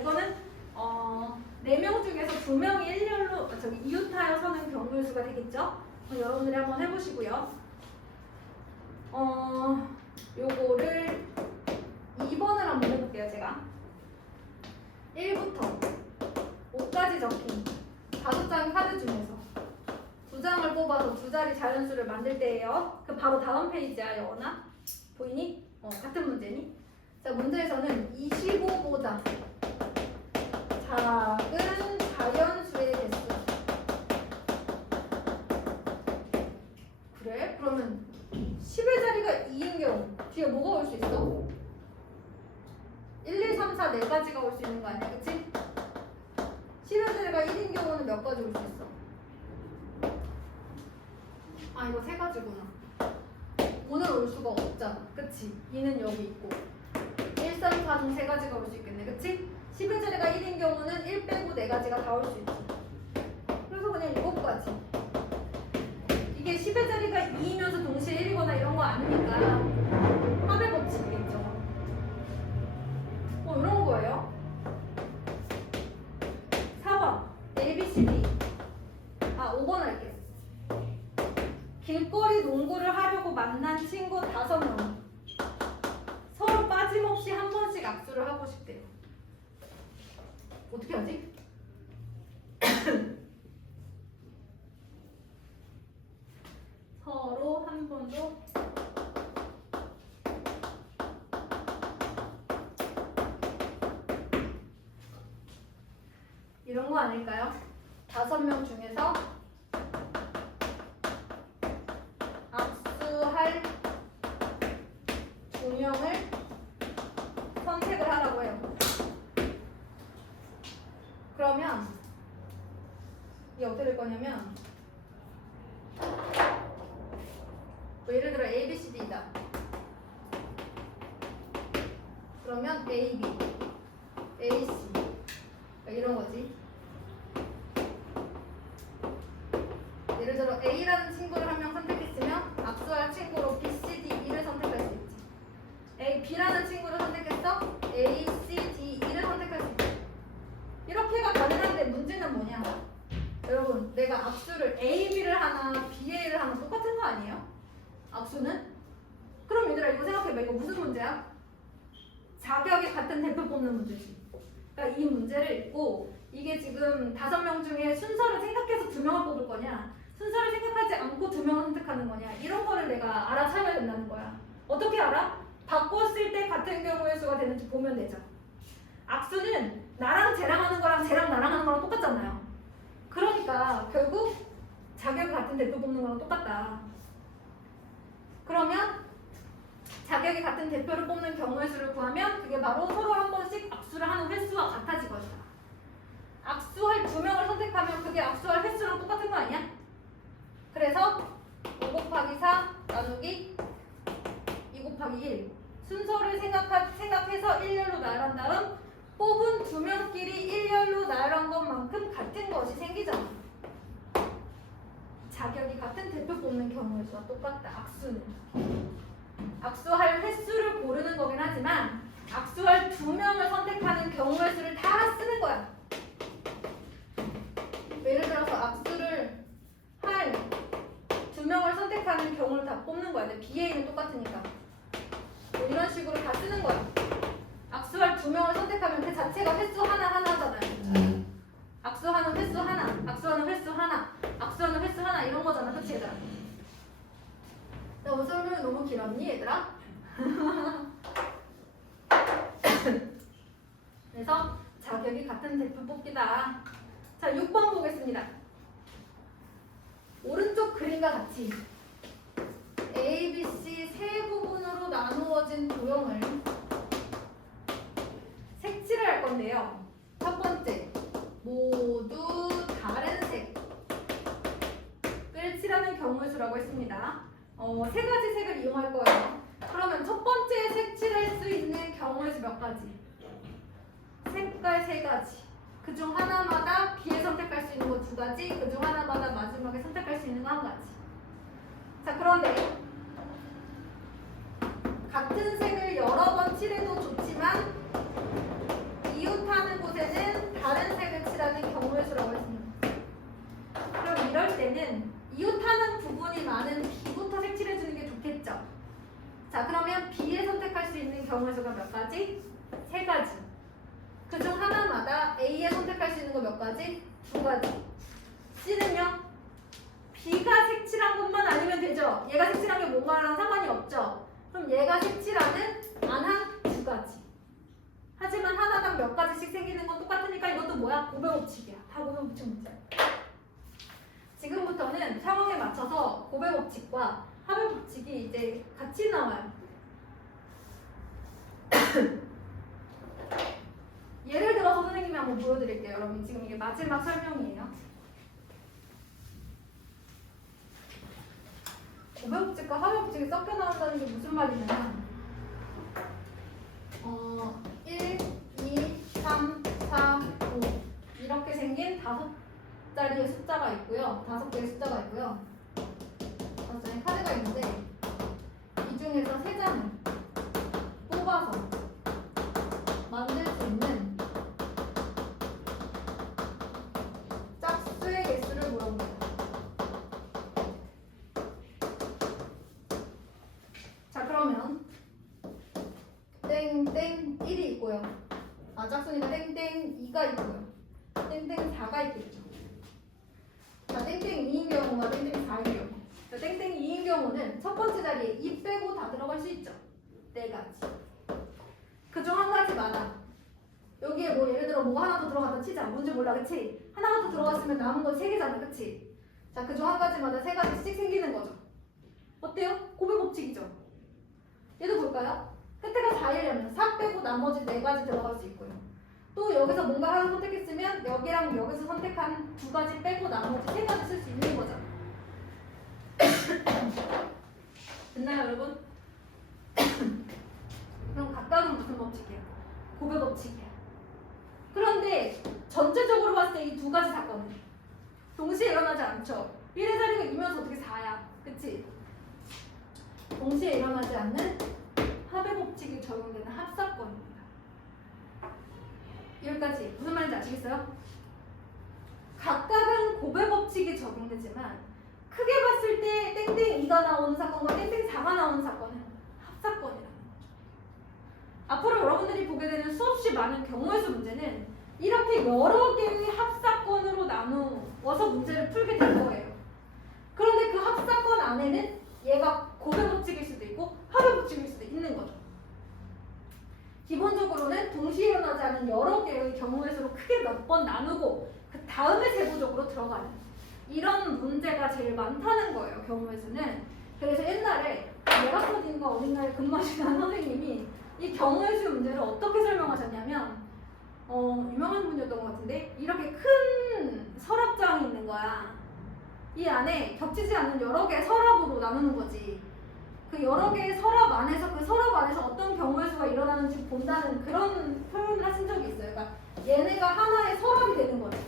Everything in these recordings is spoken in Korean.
이거는 4명 중에서 2명이 일렬로 이웃하여 서는 경우의 수가 되겠죠? 여러분들이 한번 해보시고요. 요거를 2번을 한번 해볼게요. 제가 1부터 5까지 적힌 5장의 카드 중에서 2장을 뽑아서 2자리 자연수를 만들 때예요. 그 바로 다음 페이지야. 여원아 보이니? 같은 문제니? 자, 문제에서는 25보다 작은 자연수의 개수. 그래? 그러면 10의 자리가 2인 경우 뒤에 뭐가 올 수 있어? 1, 2, 3, 4 4가지가 올 수 있는 거 아니야? 그치? 10의 자리가 1인 경우는 몇 가지 올 수 있어? 아, 이거 3가지구나. 오늘 올 수가 없잖아. 그치? 2는 여기 있고 1, 3, 4 중 3가지가 올 수 있겠네. 그치? 10의 자리가 1인 경우는 1 빼고 4가지가 다 올 수 있지. 그래서 그냥 7가지. 이게 10의 자리가 2이면서 동시에 1이거나 이런 거 아니니까 합의 법칙이겠죠. 이런 거예요. 4번 A, B, C, D. 5번 할게. 길거리 농구를 하려고 만난 친구 5명. 서로 빠짐없이 한 번씩 악수를 하고 싶대요. 어떻게 하지? 서로 한 번도 이런 거 아닐까요? 5명 중에서 악수할 2명을 선택을 하라고 해요. 그러면 이게 어떻게 될 거냐면 예를 들어 A, B, C, D다. 그러면 A, B, A, C 이런 거지. 예를 들어 A라는 친구를 한 명 선택했으면 악수할 친구로 B, C, D, E를 선택할 수 있지. A, B라는 친구를 선택했어? A, C, D, E를 선택할 수 있지. 이렇게가 가능한데 문제는 뭐냐? 여러분, 내가 악수를 A, B를 하나, B, A를 하나 똑같은 거 아니에요? 악수는? 그럼 얘들아 이거 생각해봐. 이거 무슨 문제야? 자격이 같은 대표 뽑는 문제지. 그러니까 이 문제를 읽고 이게 지금 5명 중에 순서를 생각해서 2명을 뽑을 거냐, 순서를 생각하지 않고 2명을 선택하는 거냐, 이런 거를 내가 알아차려야 된다는 거야. 어떻게 알아? 바꿨을 때 같은 경우의 수가 되는지 보면 되죠. 악수는 나랑 쟤랑 하는 거랑 쟤랑 나랑 하는 거랑 똑같잖아요. 그러니까 결국 자격이 같은 대표 뽑는 거랑 똑같다. 그러면 자격이 같은 대표를 뽑는 경우의 수를 구하면 그게 바로 서로 한 번씩 악수를 하는 횟수와 같아질 것이다. 악수할 2명을 선택하면 그게 악수할 횟수랑 똑같은 거 아니야? 그래서 5 곱하기 4 나누기 2 곱하기 1 순서를 생각해서 일렬로 나열한 다음 뽑은 2명끼리 일렬로 나열한 것만큼 같은 것이 생기잖아. 자격이 같은 대표 뽑는 경우의 수와 똑같다. 악수는 악수할 횟수를 고르는 거긴 하지만 악수할 2명을 선택하는 경우의 수를 다 쓰는 거야. 예를 들어서 악수를 할 2명을 선택하는 경우를 다 뽑는 거야. 근데 BA는 똑같으니까 이런 식으로 다 쓰는 거야. 악수할 2명을 선택하면 그 자체가 횟수 하나하나잖아요. 악수하는 횟수 하나, 악수하는 횟수 하나, 악수하는 횟수 하나 이런 거잖아. 그치 얘들아? 나 오늘 설명이 너무 길었니 얘들아? 그래서 자격이 같은 대표 뽑기다. 자, 6번 보겠습니다. 오른쪽 그림과 같이 A, B, C 세 부분으로 나누어진 도형을 색칠을 할 건데요. 첫 번째, 모두 다른 색을 칠하는 경우의 수라고 했습니다. 3가지 색을 이용할 거예요. 그러면 첫 번째 색칠할 수 있는 경우의 수 몇 가지? 색깔 3가지. 그중 하나마다 B에 선택할 수 있는 거 2가지, 그중 하나마다 마지막에 선택할 수 있는 거 1가지. 자, 그런데 같은 색을 여러 번 칠해도 좋지만 이웃하는 곳 자, 그러면 B에 선택할 수 있는 경우의 수가 몇 가지? 3가지. 그중 하나마다 A에 선택할 수 있는 거 몇 가지? 2가지. C는요? B가 색칠한 것만 아니면 되죠. 얘가 색칠한 게 뭔가랑 상관이 없죠. 그럼 얘가 색칠하는 안한 2가지. 하지만 하나당 몇 가지씩 생기는 건 똑같으니까 이것도 뭐야? 고배 법칙이야. 다 고배 법칙 문제야. 지금부터는 상황에 맞춰서 고배 법칙과 합의 법칙이 이제 같이 나와요. 예를 들어서 선생님이 한번 보여드릴게요. 여러분 지금 이게 마지막 설명이에요. 고배 법칙과 합의 법칙이 섞여 나온다는 게 무슨 말이냐면 1, 2, 3, 4, 5 이렇게 생긴 5자리의 숫자가 있고요. 5개의 숫자가 있고요. 5장의 카드가 있는데 이 중에서 3장을 뽑아서 만들 수 있는 짝수의 개수를 물어봅니다. 자, 그러면 땡땡 1이 있고요. 짝수니까 땡땡 2가 있고요. 땡땡 4가 있겠죠. 자, 땡땡 2인 경우가 땡땡 4인 경우. 자, 땡땡 2인 경우는 첫 번째 자리에 2 빼고 다 들어갈 수 있죠. 4가지. 그중 한 가지마다 여기에 뭐 예를 들어 뭐 하나 더 들어갔다 치자. 뭔지 몰라, 그치? 하나가 더 들어갔으면 남은 건 3개잖아, 그치? 자, 그중 한 가지마다 3가지씩 생기는 거죠. 어때요? 고배 법칙이죠. 얘도 볼까요? 끝에가 4이려면 4 빼고 나머지 4가지 들어갈 수 있고요. 또 여기서 뭔가 하나 선택했으면 여기랑 여기서 선택한 2가지 빼고 나머지 3가지 쓸 수 있는 거죠. 됐나요, 여러분? 그럼 각각은 무슨 법칙이에요? 고배 법칙이에요. 그런데 전체적으로 봤을 때 이 2가지 사건은 동시에 일어나지 않죠. 1의 자리가 2면서 어떻게 4야? 그치? 동시에 일어나지 않는 합의 법칙이 적용되는 합사건입니다. 여기까지 무슨 말인지 아시겠어요? 각각은 고배 법칙이 적용되지만 크게 봤을 때 땡땡 2가 나오는 사건과 땡땡 4가 나오는 사건은 합사건이라는 거죠. 앞으로 여러분들이 보게 되는 수없이 많은 경우의 수 문제는 이렇게 여러 개의 합사건으로 나누어서 문제를 풀게 될 거예요. 그런데 그 합사건 안에는 얘가 고배 법칙일 수도 있고 합의 법칙일 수도 있는 거죠. 기본적으로는 동시에 일어나지 않은 여러 개의 경우의 수로 크게 몇 번 나누고 그 다음에 세부적으로 들어가는 이런 문제가 제일 많다는 거예요. 경우의 수는. 그래서 옛날에 메가스터딘과 어딘가에 근무하시는 선생님이 이 경우의 수 문제를 어떻게 설명하셨냐면 유명한 분이었던 것 같은데 이렇게 큰 서랍장이 있는 거야. 이 안에 겹치지 않는 여러 개의 서랍으로 나누는 거지. 그 여러 개의 서랍 안에서 그 서랍 안에서 어떤 경우의 수가 일어나는지 본다는 그런 표현을 하신 적이 있어요. 그러니까 얘네가 하나의 서랍이 되는 거죠.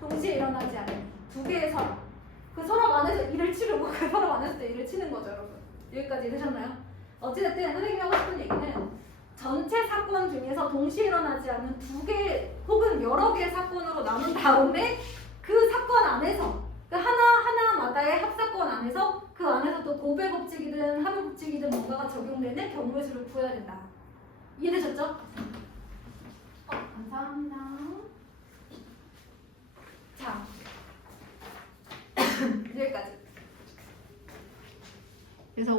동시에 일어나지 않는 2개의 서랍. 그 서랍 안에서 일을 치르고 그 서랍 안에서도 일을 치는 거죠, 여러분. 여기까지 되셨나요? 어찌됐든 선생님이 하고 싶은 얘기는 전체 사건 중에서 동시에 일어나지 않는 2개 혹은 여러 개의 사건으로 나눈 다음에 그 사건 안에서 그 하나하나마다의 합사건 안에서 그 안에서 또 고배 법칙이든 합의 법칙이든 뭔가가 적용되는 경우의 수를 구해야 된다. 이해되셨죠? 감사합니다. 자, 여기까지. 그래서 오늘